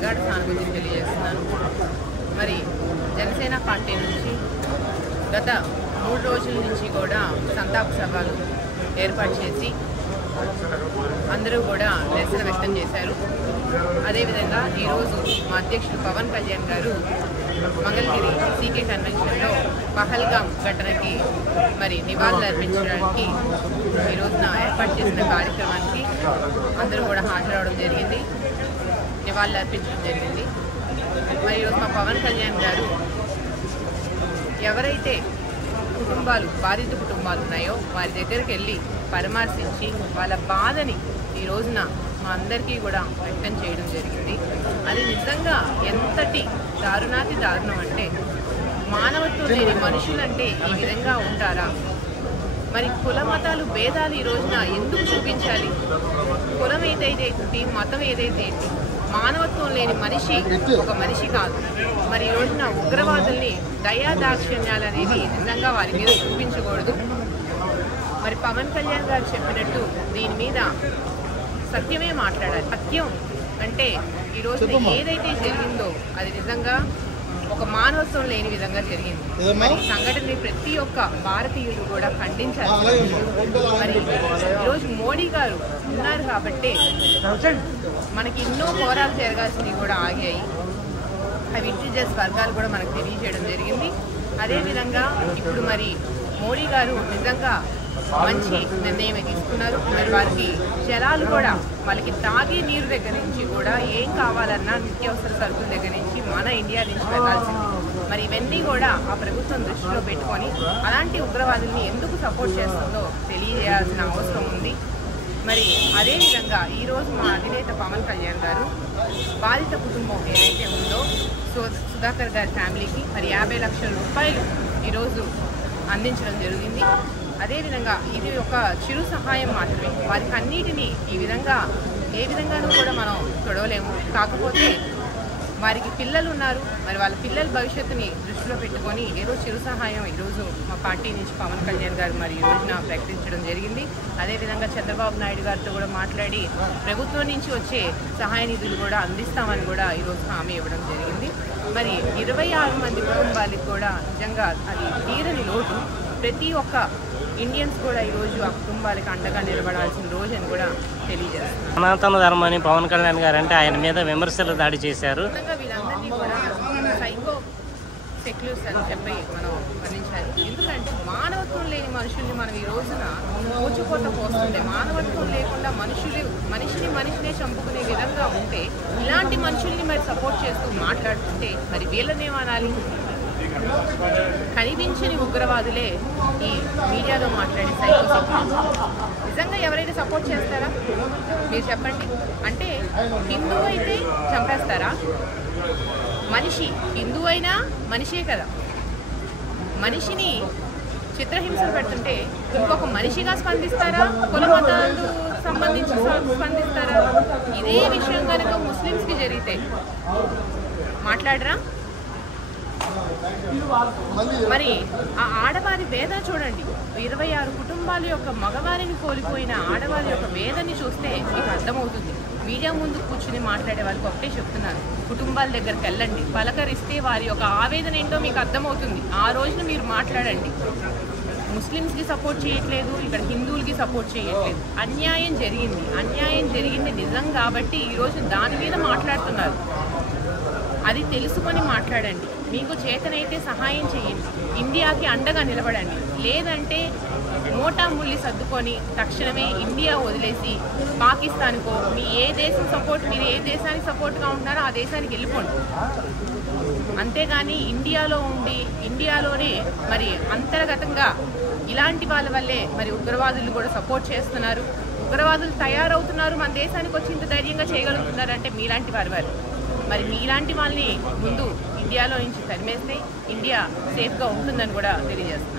ప్రగాఢ సానుభూతిని తెలియజేస్తున్నాను. మరి జనసేన పార్టీ నుంచి గత 3 రోజుల నుంచి కూడా సంతాప సభలు ఏర్పాటు చేసి అందరూ కూడా నిరసన వ్యక్తం చేశారు. అదేవిధంగా ఈరోజు మా అధ్యక్షుడు పవన్ కళ్యాణ్ గారు మంగళగిరి సీకే కన్వెన్షన్లో పహల్గామ్ ఘటనకి మరి నివాళులు అర్పించడానికి ఈ రోజున ఏర్పాటు చేసిన కార్యక్రమానికి అందరూ కూడా హాజరవడం జరిగింది, నివాళులు అర్పించడం జరిగింది. మరి ఈరోజు మా పవన్ కళ్యాణ్ గారు ఎవరైతే బాధిత కుటుంబాలు ఉన్నాయో వారి దగ్గరికి వెళ్ళి పరామర్శించి వాళ్ళ బాధని ఈ రోజున మా అందరికీ కూడా వ్యక్తం చేయడం జరిగింది. అది నిజంగా ఎంతటి దారుణాతి దారుణం అంటే, మానవత్వం లేని మనుషులంటే ఈ విధంగా ఉంటారా? మరి కుల మతాలు భేదాలు ఈ రోజున ఎందుకు చూపించాలి? కులం ఏదైతే ఏంటి, మతం ఏదైతే ఏంటి, మానవత్వం లేని మనిషి ఒక మనిషి కాదు. మరి ఈ రోజున ఉగ్రవాదుల్ని దయాదాక్షిణ్యాలు అనేది నిజంగా వారి మీద చూపించకూడదు. మరి పవన్ కళ్యాణ్ గారు చెప్పినట్టు దీని మీద సత్యమే మాట్లాడాలి. సత్యం అంటే ఈరోజు ఏదైతే జరిగిందో అది నిజంగా ఒక మానవత్వం లేని విధంగా జరిగింది. మరి సంఘటనని ప్రతి ఒక్క భారతీయుడు కూడా ఖండించాలి. మరి ఈరోజు మోడీ గారు ఉన్నారు కాబట్టి మనకి ఎన్నో పోరాలు జరగాల్సినవి కూడా ఆగాయి. అవి ఇంటెలిజెన్స్ వర్గాలు కూడా మనకు తెలియజేయడం జరిగింది. అదేవిధంగా ఇప్పుడు మరి మోడీ గారు నిజంగా మంచి నిర్ణయం తీసుకున్నారు. మరి వారికి జలాలు కూడా వాళ్ళకి తాగే నీరు దగ్గర నుంచి కూడా ఏం కావాలన్నా నిత్యావసర సరుకుల దగ్గర నుంచి మన ఇండియా నుంచి వెళ్ళాల్సింది. మరి ఇవన్నీ కూడా ఆ ప్రభుత్వం దృష్టిలో పెట్టుకొని అలాంటి ఉగ్రవాదుల్ని ఎందుకు సపోర్ట్ చేస్తుందో తెలియజేయాల్సిన అవసరం ఉంది. మరి అదేవిధంగా ఈరోజు మా అధినేత పవన్ కళ్యాణ్ గారు బాధిత కుటుంబం ఏదైతే ఉందో సుధాకర్ గారి ఫ్యామిలీకి మరి 50 లక్షల రూపాయలు ఈరోజు అందించడం జరిగింది. అదేవిధంగా ఇది ఒక చిరు సహాయం మాత్రమే. వారికి అన్నిటినీ ఈ విధంగా ఏ విధంగానూ కూడా మనం చూడలేము. కాకపోతే వారికి పిల్లలు ఉన్నారు. మరి వాళ్ళ పిల్లల భవిష్యత్తుని దృష్టిలో పెట్టుకొని ఏదో చిరు సహాయం ఈరోజు మా పార్టీ నుంచి పవన్ కళ్యాణ్ గారు మరి ఈ రోజున ప్రకటించడం జరిగింది. అదేవిధంగా చంద్రబాబు నాయుడు గారితో కూడా మాట్లాడి ప్రభుత్వం నుంచి వచ్చే సహాయ నిధులు కూడా అందిస్తామని కూడా ఈరోజు హామీ ఇవ్వడం జరిగింది. మరి 26 మంది కుటుంబాలకు కూడా నిజంగా అది తీరని లోటు. ప్రతి ఒక్క ఇండియన్స్ కూడా ఈరోజు ఆ కుటుంబాలకు అండగా నిలబడాల్సిన రోజు అని కూడా తెలియజేస్తారు. సనాతన ధర్మాన్ని పవన్ కళ్యాణ్ గారు అంటే ఆయన మీద విమర్శలు దాడి చేశారు. వీళ్ళందరినీ కూడా సైకో సెక్యులర్స్ అని చెప్పి మనం వర్ణించాలి. ఎందుకంటే మానవత్వం లేని మనుషుల్ని మనం ఈ రోజున ఊచిపోత పోస్తుంటే, మానవత్వం లేకుండా మనిషినే చంపుకునే విధంగా ఉంటే ఇలాంటి మనుషుల్ని మరి సపోర్ట్ చేస్తూ మాట్లాడుతుంటే మరి వీళ్ళనేమనాలి? కనిపించని ఉగ్రవాదులే ఈ మీడియాలో మాట్లాడే సైకో సెక్యులర్స్. నిజంగా ఎవరైనా సపోర్ట్ చేస్తారా మీరు చెప్పండి? అంటే హిందూ అయితే చంపేస్తారా? హిందూ అయినా మనిషే కదా. మనిషిని చిత్రహింసలు పెడుతుంటే ఇంకొక మనిషిగా స్పందిస్తారా? కుల మతాలు సంబంధించి స్పందిస్తారా? ఇదే విషయం కనుక ముస్లిమ్స్కి జరిగితే మాట్లాడరా? మరి ఆ ఆడవారి వేద చూడండి. 26 కుటుంబాల యొక్క మగవారిని కోల్పోయిన ఆడవారి యొక్క వేదని చూస్తే మీకు అర్థమవుతుంది. మీడియా ముందు కూర్చుని మాట్లాడే వాళ్ళకి ఒకటే చెప్తున్నాను, కుటుంబాల దగ్గరికి వెళ్ళండి, పలకరిస్తే వారి యొక్క ఆవేదన ఏంటో మీకు అర్థమవుతుంది. ఆ రోజున మీరు మాట్లాడండి. ముస్లిమ్స్కి సపోర్ట్ చేయట్లేదు, ఇక్కడ హిందువులకి సపోర్ట్ చేయట్లేదు. అన్యాయం జరిగింది నిజం కాబట్టి ఈరోజు దాని మీద మాట్లాడుతున్నారు. అది తెలుసుకొని మాట్లాడండి. మీకు చేతనైతే సహాయం చేయండి, ఇండియాకి అండగా నిలబడండి. లేదంటే మోటా ముల్లి సర్దుకొని తక్షణమే ఇండియా వదిలేసి పాకిస్తాన్కో మీరు ఏ దేశానికి సపోర్ట్గా ఉంటున్నారో ఆ దేశానికి వెళ్ళిపోండి. అంతేగాని ఇండియాలో ఉండి ఇండియాలోనే మరి అంతర్గతంగా ఇలాంటి వాళ్ళ వల్లే మరి ఉగ్రవాదులు కూడా సపోర్ట్ చేస్తున్నారు. ఉగ్రవాదులు తయారవుతున్నారు, మన దేశానికి వచ్చి ఇంత ధైర్యంగా చేయగలుగుతున్నారంటే మీలాంటి వారు. మరి మీలాంటి వాళ్ళని ముందు ఇండియాలో నుంచి తరిమేస్తే ఇండియా సేఫ్గా ఉంటుందని కూడా తెలియజేస్తున్నారు.